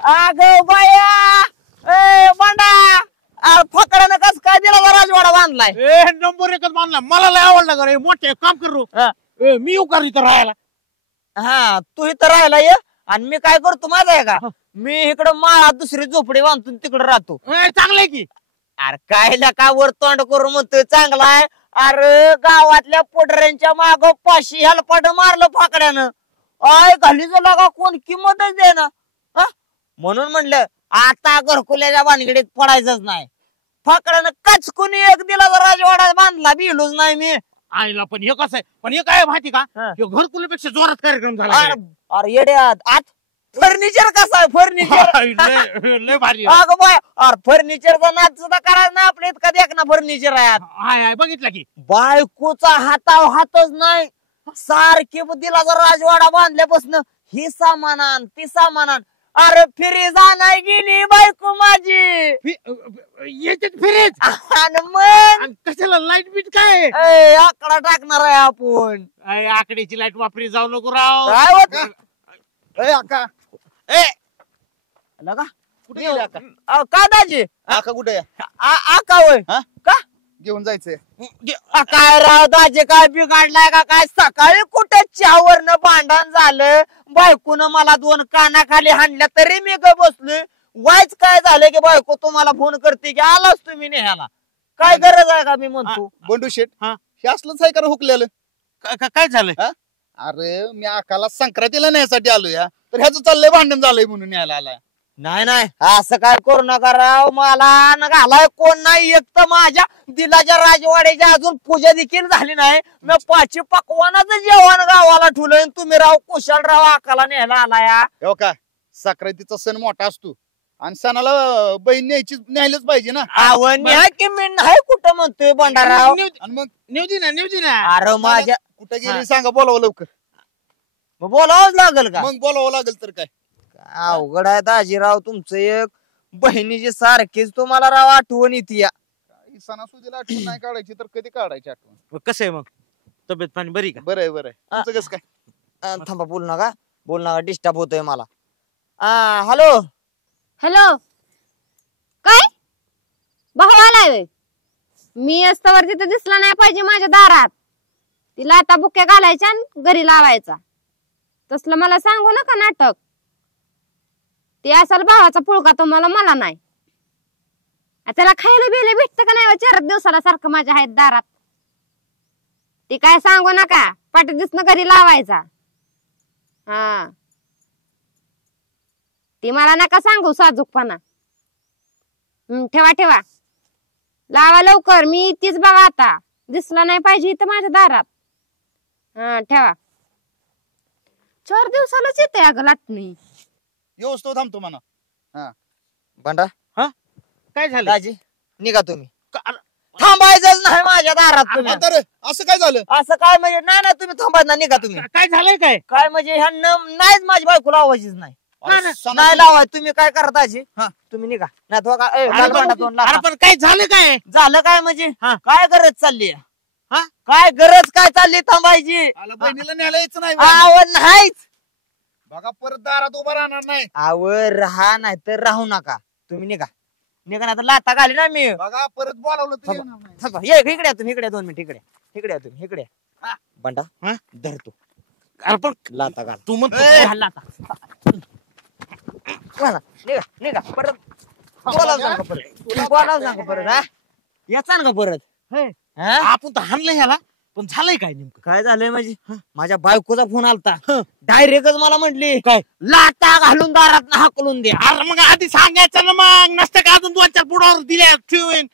अग बाया ए बंडा फकड्यानं कस काय दिला बा राजवाडा बांधलाय? नंबर एकच बांधला, मला लय आवडला का रे. मोठे काम करू. मी येऊ का इथं राहायला? हा तू इथं राहायला ये आणि मी काय करतो माहिती आहे का? मी इकडं माळा दुसरी झोपडी बांधतो तिकडे राहतो. चांगलंय की. अरे कायला का वर तोंड करून म्हणतोय चांगला आहे? अरे गावातल्या पोटऱ्यांच्या माग 500 हेलपाट मारलं फाकड्यानं. आय घालीच लागा कोण किंमतच दे ना. म्हणून म्हणलं आता घरकुल्याच्या भानगडीत पडायचंच नाही. फाकड्यानं कचकून एक दिला तर राजवाडा बांधला बिलोच नाही मी. आईला पण हे कसं आहे, पण हे काय माहिती का, घरकुल्यापेक्षा जोरात कार्यक्रम झाला. अरे येड्यात आत फर्निचर कसं आहे? फर्निचर लय भारी. अगं बाय अरे फर्निचरचा नाच सुद्धा करायचा ना आपल्या इतका देख ना फर्निचर आहे. बघितलं की बायकोचा हाताव हातच नाही. सारखे दिला जर राजवाडा बांधल्यापासून ही सामान आण ती सामान आण. अरे फिरीजा नाही गेली बायको माझी. येते फिरेच. आणि मग कशाला लाईट बीट काय आकडा टाकणार आहे आपण. आकड्याची लाईट वापरी जाऊ नको राव. काय होत आका लगा कुठे गेले आका? का दाजी आका कुठे आका होय का घेऊन जायचंय? काय राव दाजी काय बिघडलाय का काय? सकाळी कुठे चहावरनं भांडण झालं, बायकोनं मला 2 कानाखाली हाणल्या तरी मी ग बसलोय. वाईच काय झालं की बायको तुम्हाला फोन करते की आलाच तुम्ही नेहाला. काय गरज आहे का? मी म्हणतो बंडू शेठ हे असलंच आहे का हुकलेलं? काय झालं? अरे मी आकाला संक्रांतीला न्यायसाठी आलो या, तर ह्याचं चाललंय भांडण झालंय म्हणून न्यायला आलाय. नाही नाही असं काय करू नका राव. मला घालाय कोण नाही. एक तर माझ्या दिलाच्या राजवाड्याची अजून पूजा देखील झाली नाही. मी 5 पकवानाचं जेवण गावाला ठेवलंय. तुम्ही राव कुशाल राव आकाला न्यायला आलाय. हो का, संक्रांतीचा सण मोठा असतो आणि सणाला बहीण न्यायलाच पाहिजे ना. न्याय की मी नाही कुठं म्हणतोय बंडाराव. आणि मग नेवती ना. अरे माझ्या कुठे गेली सांगा, बोलावं लवकर. बोलावंच लागल का? मग बोलावं लागेल तर काय. अवघड आहे दाजीराव तुमचं. एक बहिणीची सारखीच तुम्हाला राव आठवण येते. सणासुदीला आठवण नाही काढायची तर कधी काढायची आठवण? कसं आहे मग, तब्येत पाणी बरी का? बरं आहे बरं आहे. तुमचं कसं काय? थांबा बोल नका डिस्टर्ब होतोय मला. हॅलो हॅलो काय भाऊ आलाय? मी असतावर तिथे दिसला नाही पाहिजे माझ्या दारात. तिला आता बुक्या घालायच्या आणि घरी लावायचा. तसलं मला सांगू नका नाटक. ते असाल भावाचा पुळका तुम्हाला मला नाही. त्याला खायला बिले भेटत का नाही 4 दिवसाला सारखं माझ्या आहेत दारात. ते काय सांगू नका. पाठी दिसणं घरी लावायचा. हा ती मला नका सांगू साजूकपणा. ठेवा ठेवा लावा लवकर. मी तीच बघा आता दिसला नाही पाहिजे इथं माझ्या दारात. हा ठेवा. 4 दिवसालाच येते अगं लाटणी. येऊस तो थांबतो म्हणा. बंडा काय झालं? दाजी निघा तुम्ही. थांबायचं नाही माझ्या दारात तुम्ही. असं काय झालं? असं काय म्हणजे नाही तुम्ही थांबायचं ना. निघा तुम्ही. काय झालंय? काय म्हणजे ह्या नाहीच माझी बायको लावायचीच नाही. नाही लावाय. तुम्ही काय करता दाजी? तुम्ही निघा. नाही पण काय झालं? काय झालं काय म्हणजे काय गरज चालली? काय गरज काय चालली थांबायची? बहिणीला न्यायला यायचं नाही. नाहीच. बघा परत दारात उभा राहणार नाही. राहा नाही तर राहू नका. तुम्ही निघा ना तर लाता घाली ना मी. बघा परत बोलावलं तर इकडे तुम्ही. इकडे 2 मिनिट. इकडे तुम्ही. इकडे बंडा धरतो. अरे पण लाता घाल. तू म्हणतो लाता निघा परत. बोलाव सांगा परत. याचा ना परत. आपण तर हाणलं ह्याला. पण झालंय काय नेमकं? काय झालंय म्हणजे माझ्या बायकोचा फोन आलता. डायरेक्टच मला म्हटली काय लाता घालून दारात हाकलून दे. अरे मग आधी सांगायचं ना. मग नसतं का अजून 2-4 बुडावर दिल्या ठेवून.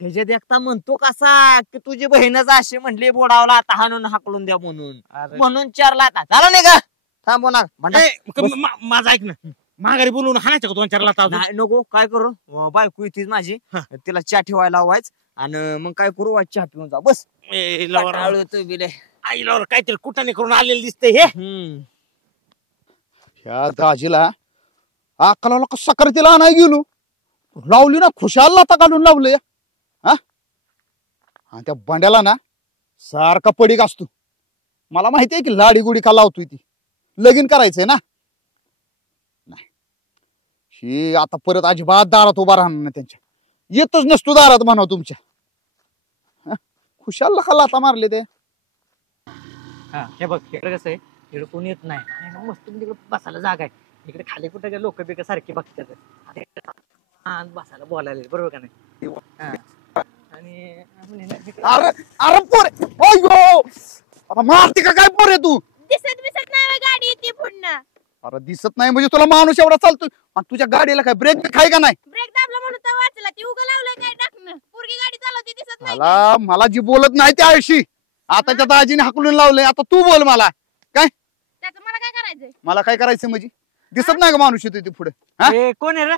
त्याच्या देखता म्हणतो कसा की तुझी बहीणच अशी म्हणली बोडावला आता हाणून हाकलून द्या म्हणून 4 लाता. झालं नाही का? थांबू ना. माझं ऐक ना. माघारी बोलून हाणायचं का 2-4 लाता? नको. काय करू बायको इथेच माझी. तिला चहा ठेवायला लावायच आणि मग काय करू चहा पिऊन जा बस. आईला काहीतरी कुठाने करून आलेलं दिसतंय हे. ह्या दाजीला अक्कलाला कसा करतीला नाही गेलो. लावली ना खुशाल लाता काढून लावलं. आणि त्या बंड्याला ना सारखा पडीक असतो. मला माहितीये की लाडी गुडी का लावतोय ती. लगीन करायचंय ना. ही आता परत अजिबात दारात उभा राहणार नाही त्यांच्या. येतच नसतो दारात म्हणाव तुमच्या. खुशाल का लाथा मारले ते. हा हे बघ इकडे कसं आहे, इकडे कोणी येत नाही आणि मस्त तिकडे बसायला जागा आहे. इकडे खाली कुठे लोक बिक सारखी बघतात. हा बसायला बोलायला बरोबर का नाही. आणि अरे अरे पोरे अयो आता मारते का काय पोरे तू. दिसत नाही गाडी येते पुन्हा. अरे दिसत नाही म्हणजे तुला माणूस एवढा चालतोय आणि तुझ्या गाडीला काय ब्रेक खाय का नाही. ब्रेक दाबला म्हणून तर वाचला. ती उगा लावलं काय टाकणं. पोरगी गाडी चालवते दिसत नाही. मला जी बोलत नाही त्या आळशी आता त्या दाजीने हाकलून लावलंय. आता तू बोल मला काय. त्याचं मला काय करायचंय. मला काय करायचं म्हणजे दिसत नाही का माणूस येतो पुढे. कोण आहे रे.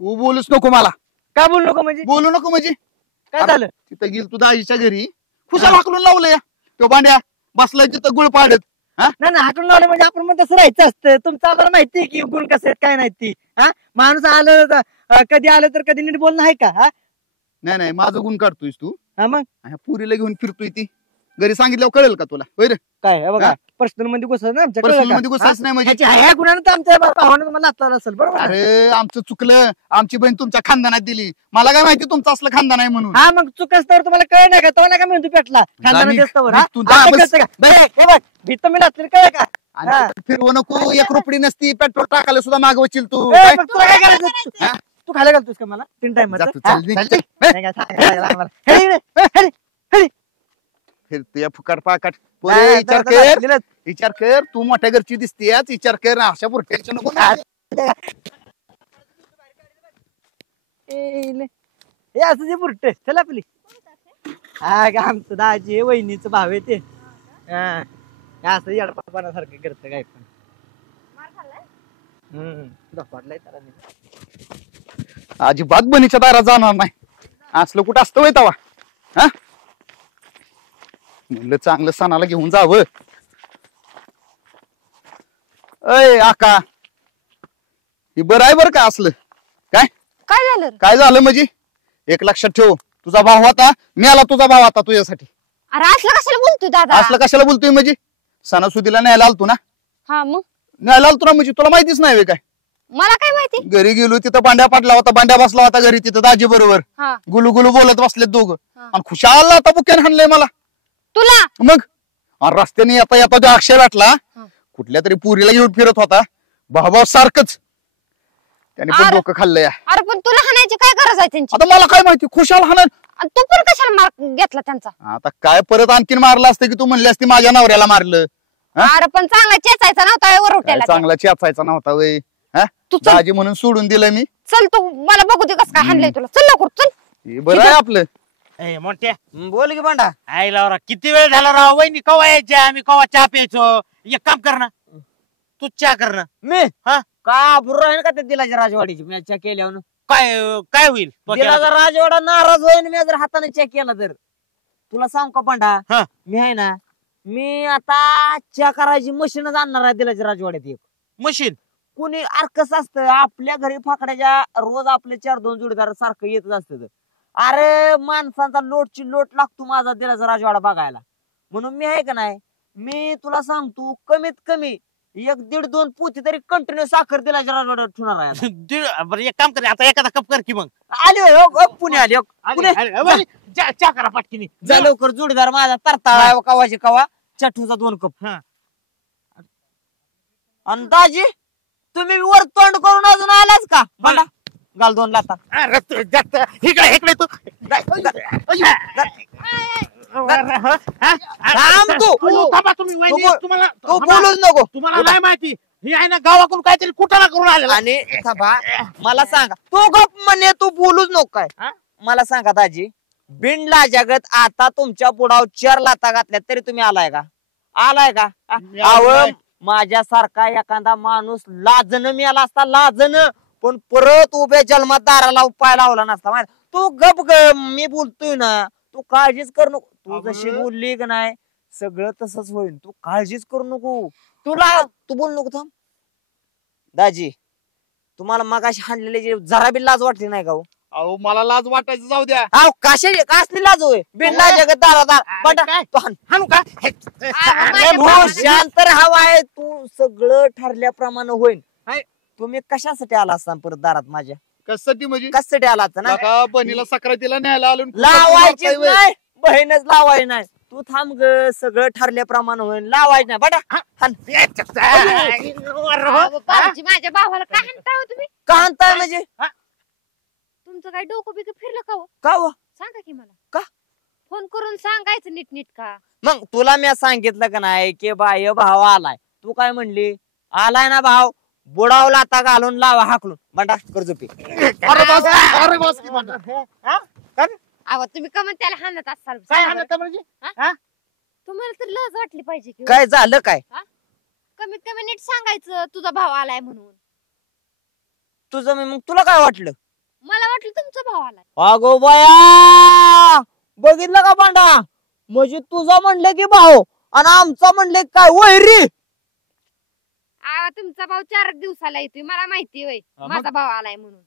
तू बोलूच नको मला. काय बोलू नको म्हणजे. बोलू नको म्हणजे काय झालं. तिथं गेल तू दाजीच्या घरी खुशाल हाकलून लावलंय. तो बांड्या बसलाय तिथं गुळ पाडत. नाही नाही हाकलून लावलं म्हणजे आपण मग तसं राहायचं असतं. तुमचं आम्हाला माहिती की गुण कसं आहेत काय नाही ती. हा माणूस आलं कधी आलं तर कधी नीट बोलणं आहे का. हा नाही नाही माझं गुण काढतोयस तू. हा मग ह्या पुरीला घेऊन फिरतोय ती. घरी सांगितल्यावर कळेल का तुला. होय रे काय हे बघा पर्सनल मध्ये घुसत ना आमच्या पर्सनल मध्ये घुसायचं नाही म्हणजे. ह्या गुणानं तर आमच्या भावानं तुम्हाला लागणार असेल बरोबर. अरे आमचं चुकलं. आमची बहीण तुमच्या खानदानात दिली. मला काय माहिती तुमचं असलं खानदान आहे म्हणून. हा मग चुकस तर तुम्हाला कळ नाही का तो नाही का म्हणतो पेटला खानदाना दिसतं हे बघ भीत मी लागतील कळ का. आणि फिरवू नको. एक रुपडी नसती पेट्रोल टाकायला सुद्धा मागवशील तू. तुला काय करायचं. तू खायला घालतोस का मला 3 टाइम. फिरतोय फुकट पाकट. विचार कर तू मोठ्या घरची दिसतेस. विचार कर अशा बुरट्याच्या नको. हे असं जे बुरट चल आपली. हा का आमचं दाजी वहिनीचं भाव आहे ते. हा असं येडपापणासारखं करतं काय पण. पडलाय त्याला. अजिबात बनीच्या दारात जाणार नाही. असलं कुठं असतं वय तवा. हा म्हणलं चांगलं सणाला घेऊन जावं. अय आका ही बरं आहे बरं का असलं. काय काय झालं. काय झालं म्हणजे एक लक्षात ठेव. तुझा भाव होता मी आला. तुझा भाव आता तुझ्यासाठी. अरे असलं कशाला बोलतोय दादा. असलं कशाला बोलतोय म्हणजे सणासुदीला न्यायला आलतो ना. हा मग न्यायला आलतो ना म्हणजे तुला माहितीच नाही काय. मला काय माहिती. घरी गेलो तिथं बांड्या पाडला होता. बांड्या बसला होता घरी तिथं दाजी बरोबर. गुलू गुलू बोलत बसलेत दोघं. आणि खुशाल आता बुक्यान हाणलंय मला. तुला मग रस्त्याने येता येता जो अक्षय वाटला कुठल्या तरी पुरीला घेऊन फिरत होता. भाऊ सारखंच त्याने पण डोकं खाल्लंय. अरे पण तुला हाणायची काय गरज आहे त्यांची. आता मला काय माहिती खुशाल हाणन. तू पण कशाला मार घेतला त्यांचा. आता काय परत आणखीन मारलं असतं की तू म्हणली असती माझ्या नवऱ्याला मारलं. अरे पण चांगला चेचायचा नव्हता वर उठायला. चांगला चेचायचा नव्हता वय. दाजी म्हणून सोडून दिलं मी. चल तू मला बघू दे कसं काय हाणलंय तुला. चल लवकर चल. बरं आहे आपलं. मोठ्या बोल की भांडा. आईला किती वेळ झाला राव. वहिनी कवा यायच्या आम्ही कवा चहा प्यायचो. एक काम कर ना तू चहा कर ना. मी हा का बुर्र आहे का त्या दिलाच्या राजवाडीची मी चेक केल्यावर. काय काय होईल. दिलाचा राजवाडा नाराज होईल मी जर हाताने चेक केला तर. तुला सांग का भांडा हा मी आहे ना मी आता चहा करायची मशीनच आणणार आहे दिलाच्या राजवाड्यात. एक मशीन कुणी अर्कस असतं आपल्या घरी फाकड्याच्या रोज आपले 4-2 जोडीदार सारखं येतच असतं. अरे माणसांचा लोटची लोट लागतो माझा दिलाचा राजवाडा बघायला. म्हणून मी आहे का नाही मी तुला सांगतो कमीत कमी 1-1.5-2 पोती तरी कंटिन्यू साखर दिलाच्या राजवाड्यावर ठेवणार आहे. बरं एक काम कर आता एखादा कप कर की मग. आले पुणे आले पुणे चहा करा पाटकीनी. जा लवकर जोडीदार माझा तरताळा कवाची कवा चटूचा 2 कप. अंदाजी तुम्ही वर तोंड करून अजून आलाच का भांडा. घाल 2 लाता. इकडे इकडे तू तू बोलूच नको. तुम्हाला नाही माहिती ही आहे ना गावाकडून काहीतरी कुठाला करून आलेला. आणि थांबा मला सांगा तू गप म्हणे तू बोलूच नको काय. मला सांगा दाजी बिंडला जगत आता तुमच्या पुढाव 4 लाता घातल्या तरी तुम्ही आलाय का. आलाय का. माझ्यासारखा एखादा माणूस लाजणं मिळाला असता लाजणं पण परत उभ्या जन्मात दाराला पाय लावला नसता. तू गप ग मी बोलतोय ना तू काळजीच करू नको. तू जशी बोलली का नाही सगळं तसंच होईल. तू काळजीच करू नको. तुला तू बोल नको. थांब दाजी तुम्हाला मगाशी हाणलेले जे जरा बी लाज वाटली नाही का. अहो मला लाज वाटायचं जाऊ द्या. कसली लाज होय बिनला जगत हाणू का शांत राहावा आहे. तू सगळं ठरल्याप्रमाणे होईल. तुम्ही कशासाठी आला असता परत दारात माझ्या? कशासाठी म्हणजे कशासाठी आला असता ना? का बहिणीला सक्रातीला न्यायला आलो लावायची नाही, बहीणच लावायची नाही. तू थांब ग, सगळं ठरल्याप्रमाणे होईल. लावायची नाही बटा. अहो, भाऊजी, माझ्या भावाला काय हाणताय हो तुम्ही? का आणताय म्हणजे? तुमचं काय डोकं बिकं फिरलं का हो? का हो? सांगा की मला. का? फोन करून सांगायचं नीट का? मग तुला मी सांगितलं का नाही की बाय भाव आलाय, तू काय म्हणली? आलाय ना भाव, बुडावला आता घालून लावा हाकलून. बंडा कर झोपी. अरे बस की म्हणा. अहो, तुम्ही कमन त्याला हाणत असाल. काय हाणत म्हणजे? तुम्हाला तर लज वाटली पाहिजे की हो? काय झालं काय? कमीत कमी नीट सांगायचं तुझा भाव आलाय म्हणून. तुझं मग तुला काय वाटलं? मला वाटलं तुमचा भाव आलाय. अगो बया, बघितलं का बंडा? म्हणजे तुझं म्हणलं की भाऊ आणि आमचा म्हणले काय वैरी. तुमचा भाव 4 दिवसाला येतोय, मला माहिती होय माझा भाव आलाय म्हणून.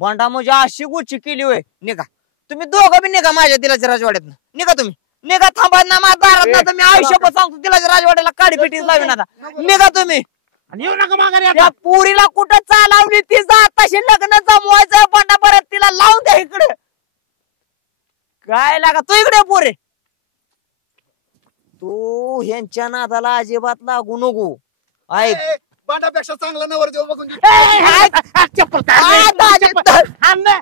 बंडा म्हणजे अशी गुच्ची केली होय. निघा तुम्ही दोघं बी, निघा माझ्या दिलाच्या राजवाड्यात. निघा तुम्ही, निघा. थांबा ना माझ्या दारात ना, तर मी आयुष्यभर सांगतो दिलाच्या राजवाड्याला काडी पिटीच लावीन आता. निघा तुम्ही. आणि येऊ नका माघारी आता. त्या पुरीला कुठं चालवली ती, आताशी लग्न जमवायचं. बंडा परत तिला लावून द्या इकडे. काय लागा तू इकडे पोरे. तू ह्यांच्या नादाला अजिबात लागू नको. ऐक, बांडापेक्षा चांगला नवर देऊ बघून चप्पल आ, दाजी, हाण ना.